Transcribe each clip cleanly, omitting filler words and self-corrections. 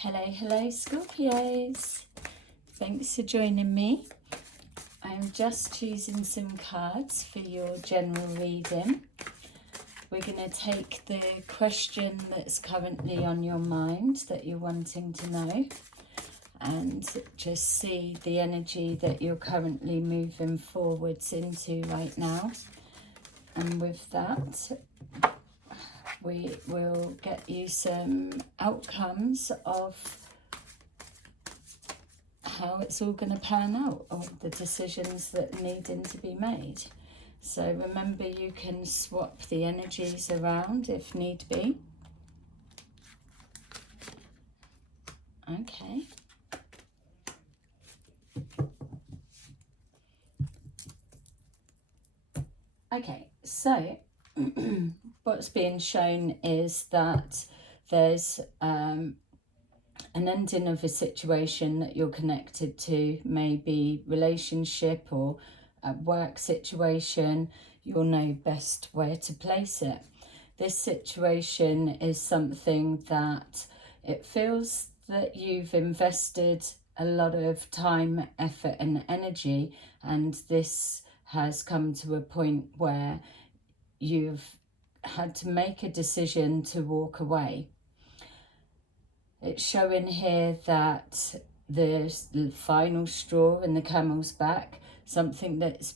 Hello Scorpios. Thanks for joining me. I'm just choosing some cards for your general reading. We're going to take the question that's currently on your mind that you're wanting to know and just see the energy that you're currently moving forwards into right now. And with that, we will get you some outcomes of how it's all going to pan out, or the decisions that are needing to be made. So remember, you can swap the energies around if need be. Okay. Okay, so what's being shown is that there's an ending of a situation that you're connected to, maybe relationship or a work situation. You'll know best where to place it. This situation is something that it feels that you've invested a lot of time, effort and energy, and this has come to a point where you've had to make a decision to walk away. It's showing here that the final straw in the camel's back, something that's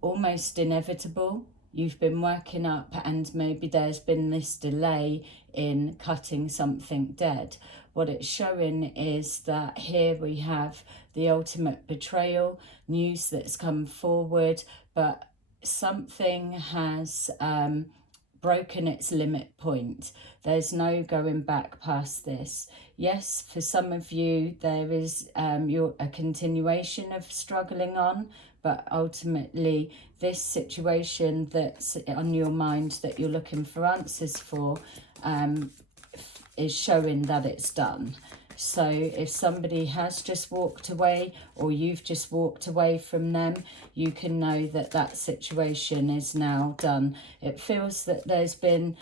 almost inevitable. You've been working up and maybe there's been this delay in cutting something dead. What it's showing is that here we have the ultimate betrayal, news that's come forward, but something has broken its limit point. There's no going back past this. Yes, for some of you there is a continuation of struggling on, but ultimately this situation that's on your mind that you're looking for answers for is showing that it's done. So if somebody has just walked away, or you've just walked away from them, you can know that that situation is now done. It feels that there's been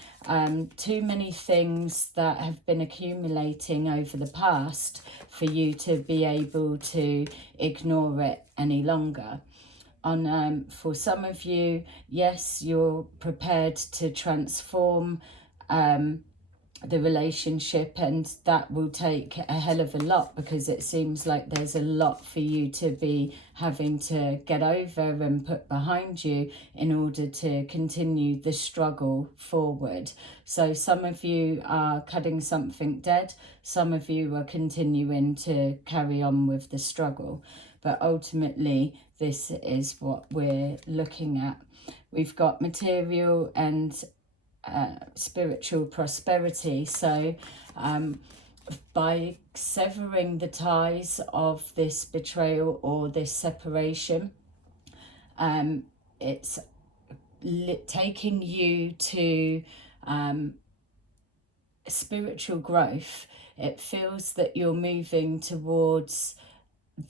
too many things that have been accumulating over the past for you to be able to ignore it any longer. For some of you, yes, you're prepared to transform the relationship, and that will take a hell of a lot, because it seems like there's a lot for you to be having to get over and put behind you in order to continue the struggle forward. So some of you are cutting something dead, some of you are continuing to carry on with the struggle, but ultimately this is what we're looking at. We've got material and spiritual prosperity. So by severing the ties of this betrayal or this separation, it's taking you to spiritual growth. It feels that you're moving towards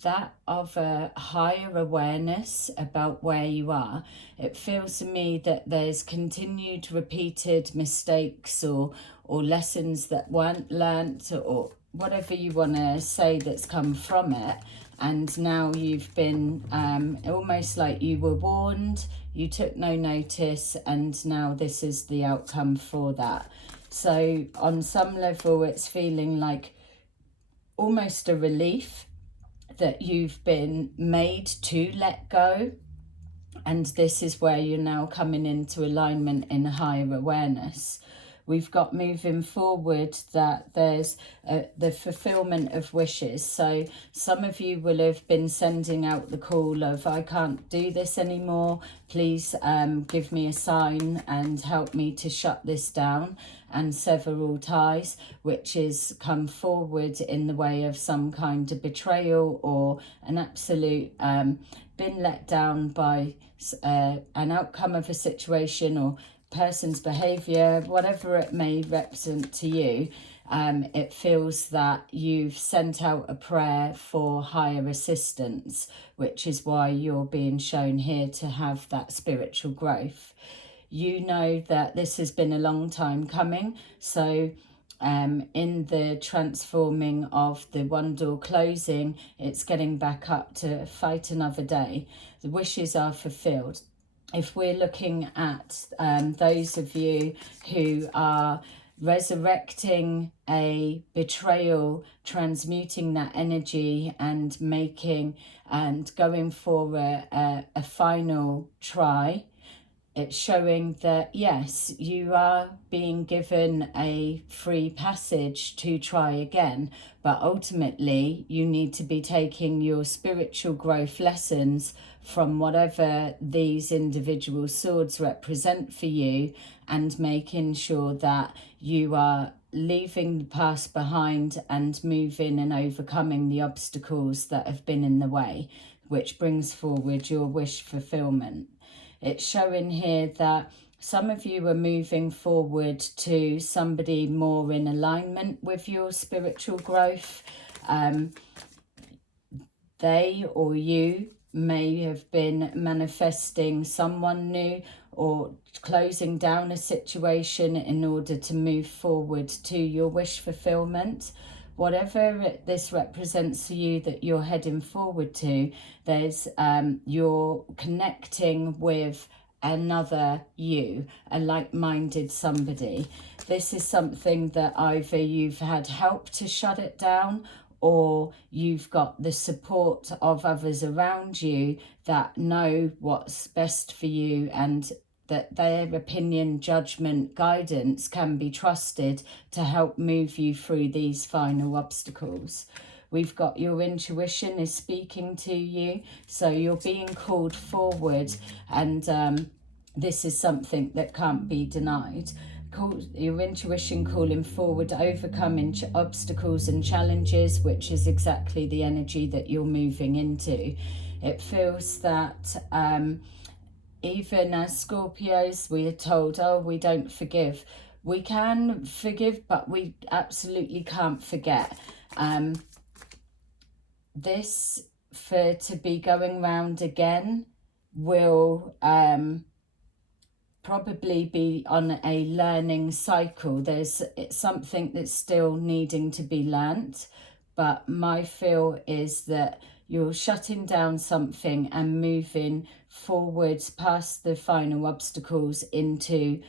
that of a higher awareness about where you are. It feels to me that there's continued repeated mistakes or lessons that weren't learnt, or whatever you want to say that's come from it, and now you've been almost like you were warned, you took no notice, and now this is the outcome for that. So on some level it's feeling like almost a relief that you've been made to let go, and this is where you're now coming into alignment in higher awareness. We've got moving forward that there's the fulfillment of wishes. So some of you will have been sending out the call of, I can't do this anymore, please give me a sign and help me to shut this down and sever all ties, which is come forward in the way of some kind of betrayal or an absolute been let down by an outcome of a situation or person's behavior, whatever it may represent to you. It feels that you've sent out a prayer for higher assistance, which is why you're being shown here to have that spiritual growth. You know that this has been a long time coming, so in the transforming of the one door closing, it's getting back up to fight another day. The wishes are fulfilled. If we're looking at those of you who are resurrecting a betrayal, transmuting that energy and making and going for a final try, it's showing that yes, you are being given a free passage to try again, but ultimately you need to be taking your spiritual growth lessons from whatever these individual swords represent for you, and making sure that you are leaving the past behind and moving and overcoming the obstacles that have been in the way, which brings forward your wish fulfillment. It's showing here that some of you are moving forward to somebody more in alignment with your spiritual growth. They or you may have been manifesting someone new or closing down a situation in order to move forward to your wish fulfillment. Whatever this represents to you that you're heading forward to, there's you're connecting with another you, a like-minded somebody. This is something that either you've had help to shut it down, or you've got the support of others around you that know what's best for you, and that their opinion, judgment, guidance can be trusted to help move you through these final obstacles. We've got your intuition is speaking to you, so you're being called forward, and this is something that can't be denied. Your intuition calling forward, overcoming obstacles and challenges, which is exactly the energy that you're moving into. It feels that even as Scorpios, we are told, oh, we don't forgive. We can forgive, but we absolutely can't forget. This, for to be going round again, will probably be on a learning cycle. It's something that's still needing to be learnt, but my feel is that you're shutting down something and moving forwards past the final obstacles into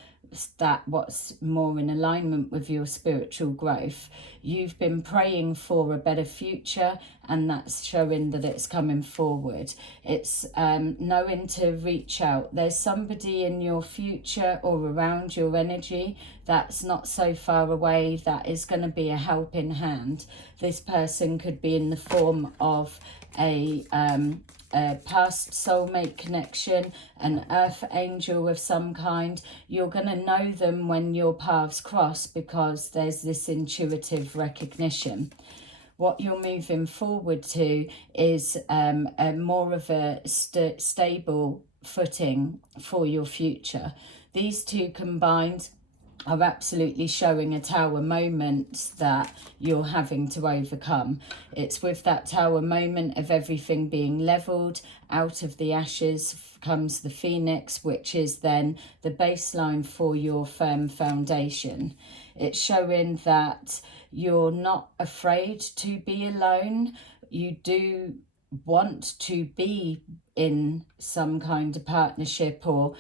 that what's more in alignment with your spiritual growth. You've been praying for a better future, and that's showing that it's coming forward. It's knowing to reach out. There's somebody in your future or around your energy that's not so far away that is going to be a helping hand. This person could be in the form of a past soulmate connection, an earth angel of some kind. You're going to know them when your paths cross, because there's this intuitive recognition. What you're moving forward to is a more of a stable footing for your future. These two combined are absolutely showing a tower moment that you're having to overcome. It's with that tower moment of everything being leveled. Out of the ashes comes the phoenix, which is then the baseline for your firm foundation. It's showing that you're not afraid to be alone. You do want to be in some kind of partnership or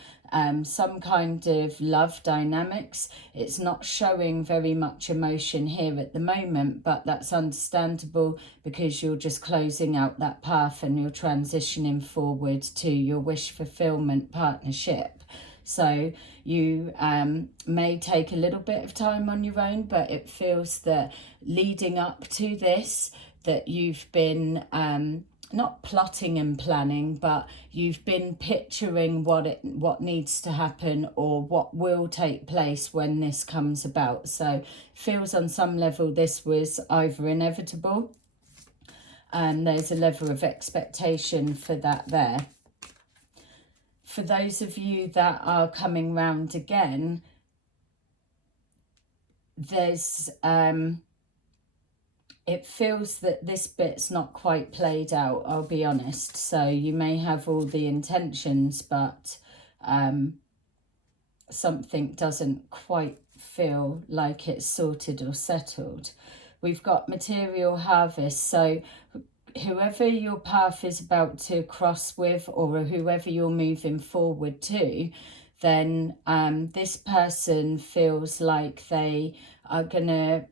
some kind of love dynamics. It's not showing very much emotion here at the moment, but that's understandable because you're just closing out that path and you're transitioning forward to your wish fulfillment partnership. So you may take a little bit of time on your own, but it feels that leading up to this, that you've been not plotting and planning, but you've been picturing what needs to happen or what will take place when this comes about. So feels on some level this was either inevitable, and there's a level of expectation for that there. For those of you that are coming round again, there's it feels that this bit's not quite played out, I'll be honest. So you may have all the intentions, but something doesn't quite feel like it's sorted or settled. We've got material harvest, so whoever your path is about to cross with, or whoever you're moving forward to, then this person feels like they are gonna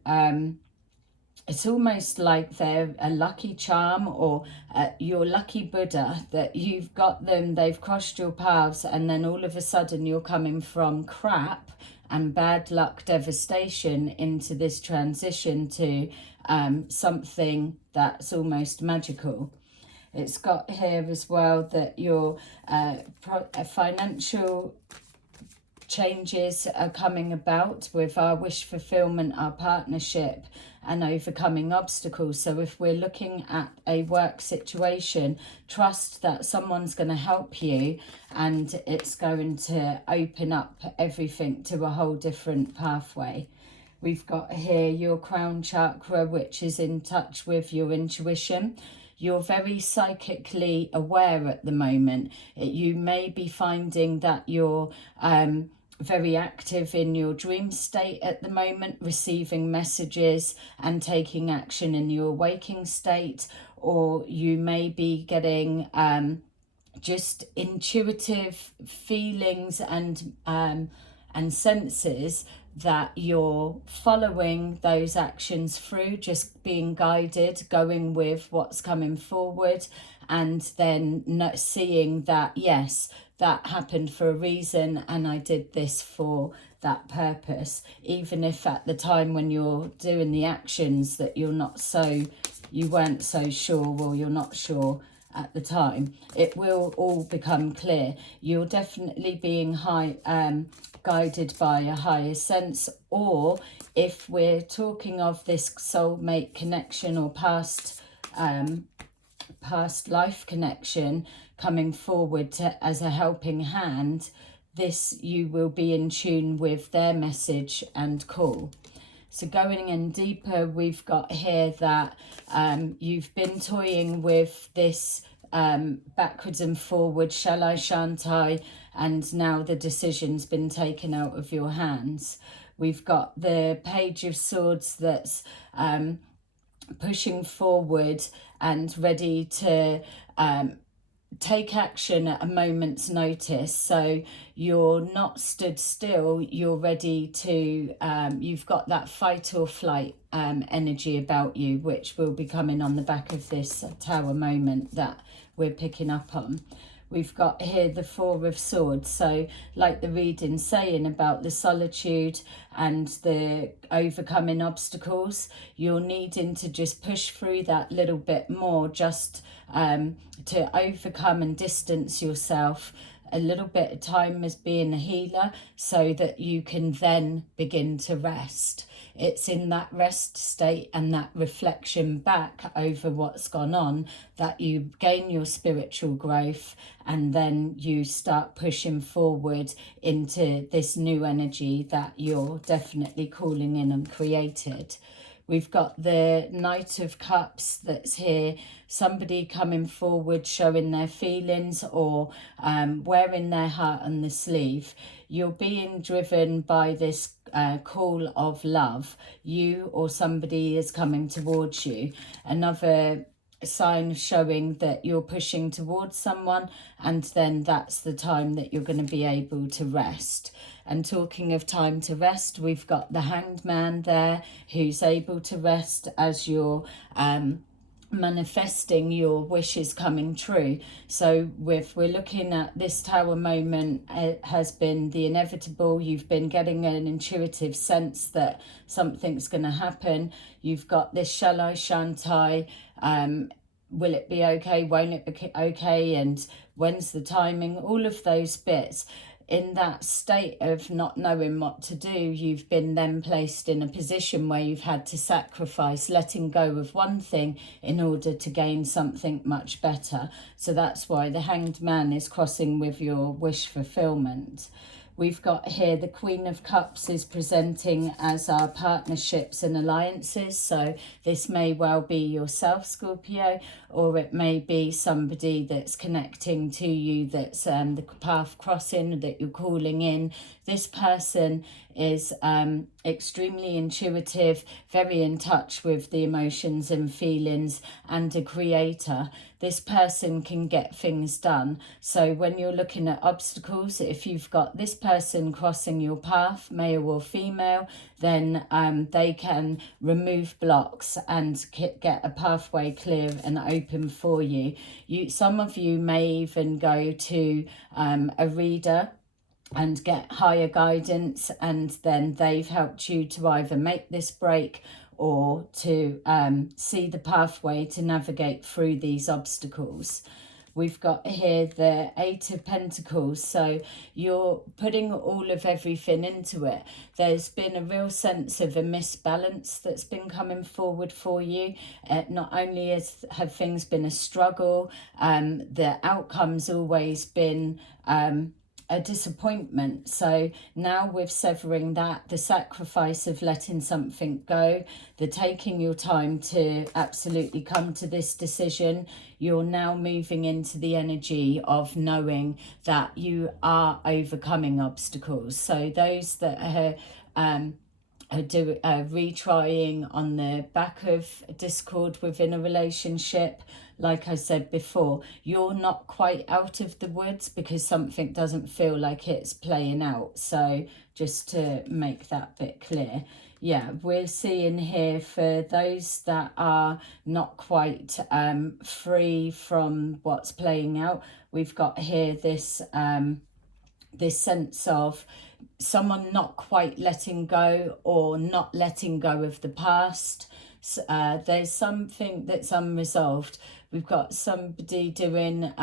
it's almost like they're a lucky charm, or your lucky Buddha, that you've got them, they've crossed your paths, and then all of a sudden you're coming from crap and bad luck devastation into this transition to something that's almost magical. It's got here as well that your financial changes are coming about with our wish fulfillment, our partnership, and overcoming obstacles. So if we're looking at a work situation, trust that someone's going to help you, and it's going to open up everything to a whole different pathway. We've got here your crown chakra, which is in touch with your intuition. You're very psychically aware at the moment. You may be finding that you're very active in your dream state at the moment, receiving messages and taking action in your waking state, or you may be getting just intuitive feelings and senses that you're following those actions through, just being guided, going with what's coming forward, and then not seeing that, yes, that happened for a reason and I did this for that purpose, even if at the time when you're doing the actions that you weren't so sure, or you're not sure at the time. It will all become clear. You're definitely being guided by a higher sense, or if we're talking of this soulmate connection or past life connection coming forward as a helping hand, this, you will be in tune with their message and call. So going in deeper, we've got here that you've been toying with this backwards and forward, shall I, shan't I, and now the decision's been taken out of your hands. We've got the Page of Swords that's pushing forward and ready to take action at a moment's notice. So you're not stood still, you're ready to, you've got that fight or flight energy about you, which will be coming on the back of this Tower moment that we're picking up on. We've got here the Four of Swords. So like the reading saying about the solitude and the overcoming obstacles, you're needing to just push through that little bit more, just to overcome and distance yourself a little bit of time as being a healer, so that you can then begin to rest. It's in that rest state and that reflection back over what's gone on that you gain your spiritual growth, and then you start pushing forward into this new energy that you're definitely calling in and created. We've got the Knight of Cups that's here, somebody coming forward, showing their feelings, or wearing their heart on the sleeve. You're being driven by this call of love. You or somebody is coming towards you. Another sign showing that you're pushing towards someone, and then that's the time that you're going to be able to rest. And talking of time to rest, we've got the Hanged Man there, who's able to rest as you're manifesting your wishes coming true. So we're looking at this Tower moment, it has been the inevitable. You've been getting an intuitive sense that something's going to happen. You've got this shall I, shan't I, will it be okay, won't it be okay, and when's the timing, all of those bits. In that state of not knowing what to do, you've been then placed in a position where you've had to sacrifice, letting go of one thing in order to gain something much better. So that's why the Hanged Man is crossing with your wish fulfillment. We've got here the Queen of Cups is presenting as our partnerships and alliances. So this may well be yourself, Scorpio, or it may be somebody that's connecting to you, that's the path crossing that you're calling in. this person is extremely intuitive, very in touch with the emotions and feelings, and a creator. This person can get things done. So when you're looking at obstacles, if you've got this person crossing your path, male or female, then they can remove blocks and get a pathway clear and open for you. Some of you may even go to a reader and get higher guidance, and then they've helped you to either make this break or to see the pathway to navigate through these obstacles. We've got here the Eight of Pentacles, so you're putting all of everything into it. There's been a real sense of a misbalance that's been coming forward for you. Not only have things been a struggle, the outcome's always been a disappointment. So now with severing that, the sacrifice of letting something go, the taking your time to absolutely come to this decision, you're now moving into the energy of knowing that you are overcoming obstacles. So those that are retrying on the back of discord within a relationship, like I said before, you're not quite out of the woods because something doesn't feel like it's playing out. So just to make that bit clear. Yeah, we're seeing here for those that are not quite free from what's playing out, we've got here this this sense of someone not quite letting go or not letting go of the past. There's something that's unresolved. We've got somebody doing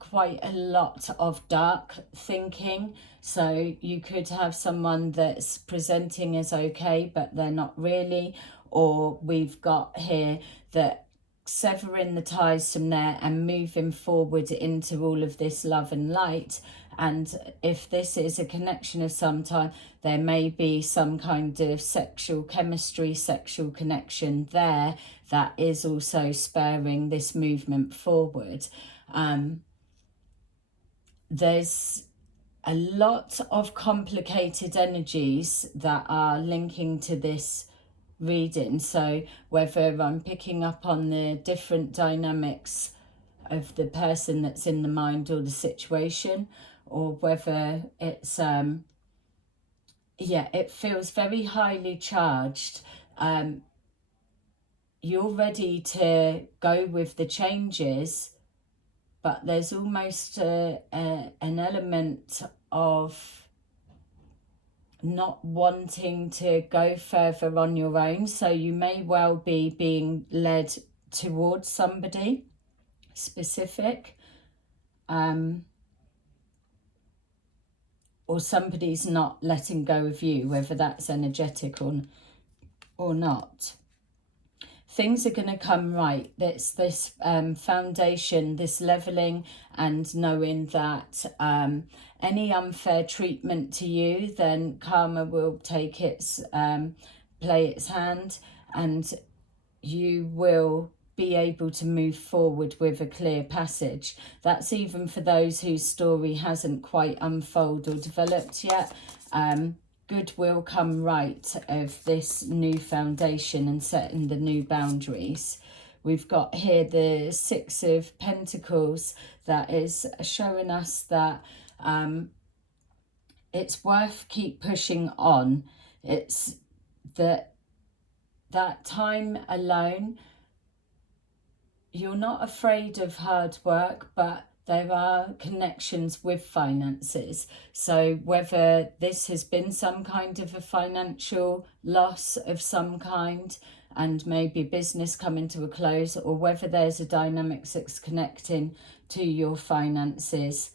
quite a lot of dark thinking. So you could have someone that's presenting as okay, but they're not really. Or we've got here that severing the ties from there and moving forward into all of this love and light. And if this is a connection of some type, there may be some kind of sexual chemistry, sexual connection there that is also spurring this movement forward. There's a lot of complicated energies that are linking to this reading. So whether I'm picking up on the different dynamics of the person that's in the mind or the situation, or whether it's it feels very highly charged. You're ready to go with the changes, but there's almost an element of not wanting to go further on your own. So you may well be being led towards somebody specific, or somebody's not letting go of you, whether that's energetic or not. Things are going to come right. That's this foundation, this leveling, and knowing that any unfair treatment to you, then karma will take its play its hand, and you will be able to move forward with a clear passage. That's even for those whose story hasn't quite unfolded or developed yet. Good will come right of this new foundation and setting the new boundaries. We've got here the Six of Pentacles that is showing us that it's worth keep pushing on. It's that time alone, you're not afraid of hard work, but there are connections with finances. So whether this has been some kind of a financial loss of some kind and maybe business coming to a close, or whether there's a dynamic that's connecting to your finances.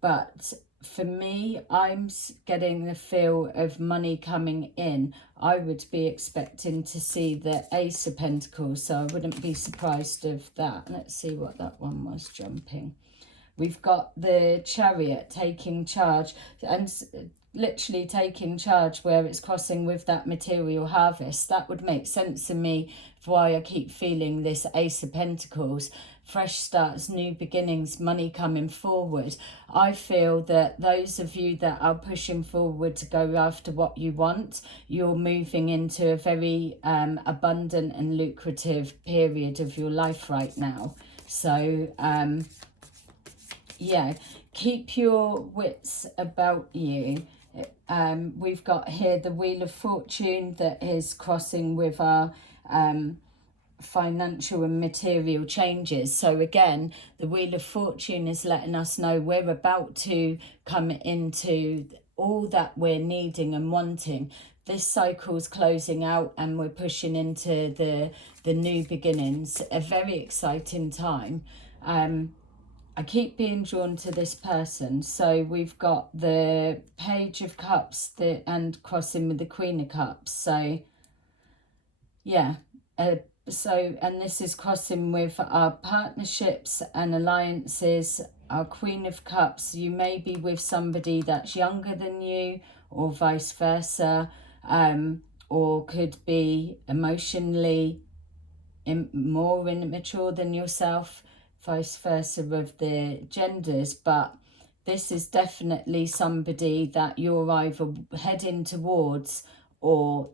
But for me, I'm getting the feel of money coming in. I would be expecting to see the Ace of Pentacles, so I wouldn't be surprised of that. Let's see what that one was jumping. We've got the Chariot taking charge, and literally taking charge where it's crossing with that material harvest. That would make sense to me for why I keep feeling this Ace of Pentacles. Fresh starts, new beginnings, money coming forward. I feel that those of you that are pushing forward to go after what you want, you're moving into a very abundant and lucrative period of your life right now. So, yeah, keep your wits about you. We've got here the Wheel of Fortune that is crossing with our financial and material changes. So again, the Wheel of Fortune is letting us know we're about to come into all that we're needing and wanting. This cycle's closing out and we're pushing into the new beginnings. A very exciting time. I keep being drawn to this person. So we've got the Page of Cups and crossing with the Queen of Cups. So yeah, and this is crossing with our partnerships and alliances. Our Queen of Cups, you may be with somebody that's younger than you or vice versa, or could be emotionally more immature than yourself, vice versa of the genders. But this is definitely somebody that you're either heading towards or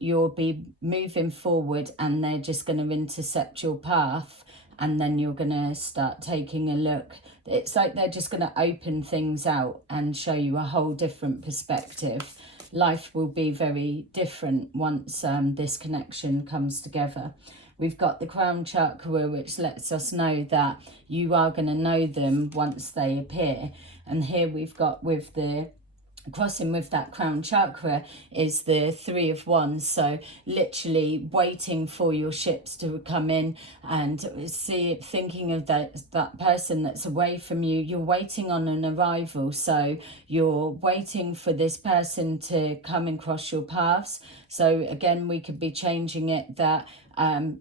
you'll be moving forward and they're just going to intercept your path, and then you're going to start taking a look. It's like they're just going to open things out and show you a whole different perspective. Life will be very different once this connection comes together. We've got the crown chakra, which lets us know that you are going to know them once they appear. And here we've got with the crossing with that crown chakra is the Three of Wands. So literally waiting for your ships to come in and thinking of that person that's away from you. You're waiting on an arrival. So you're waiting for this person to come and cross your paths. So again, we could be changing it that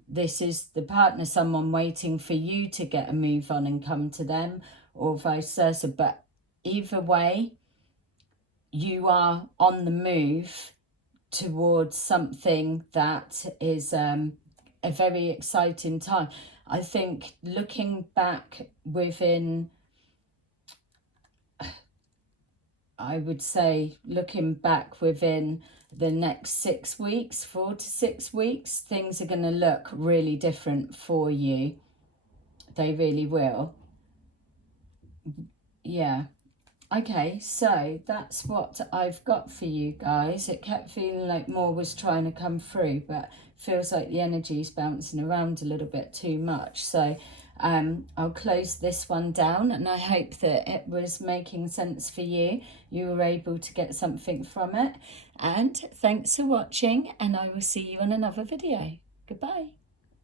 this is the partner, someone waiting for you to get a move on and come to them, or vice versa. But either way, you are on the move towards something that is a very exciting time. I think looking back within, I would say looking back within the next 6 weeks, 4 to 6 weeks, things are going to look really different for you. They really will. Yeah. Okay, so that's what I've got for you guys. It kept feeling like more was trying to come through, but feels like the energy's bouncing around a little bit too much. So I'll close this one down, and I hope that it was making sense for you. You were able to get something from it. And thanks for watching, and I will see you in another video. Goodbye.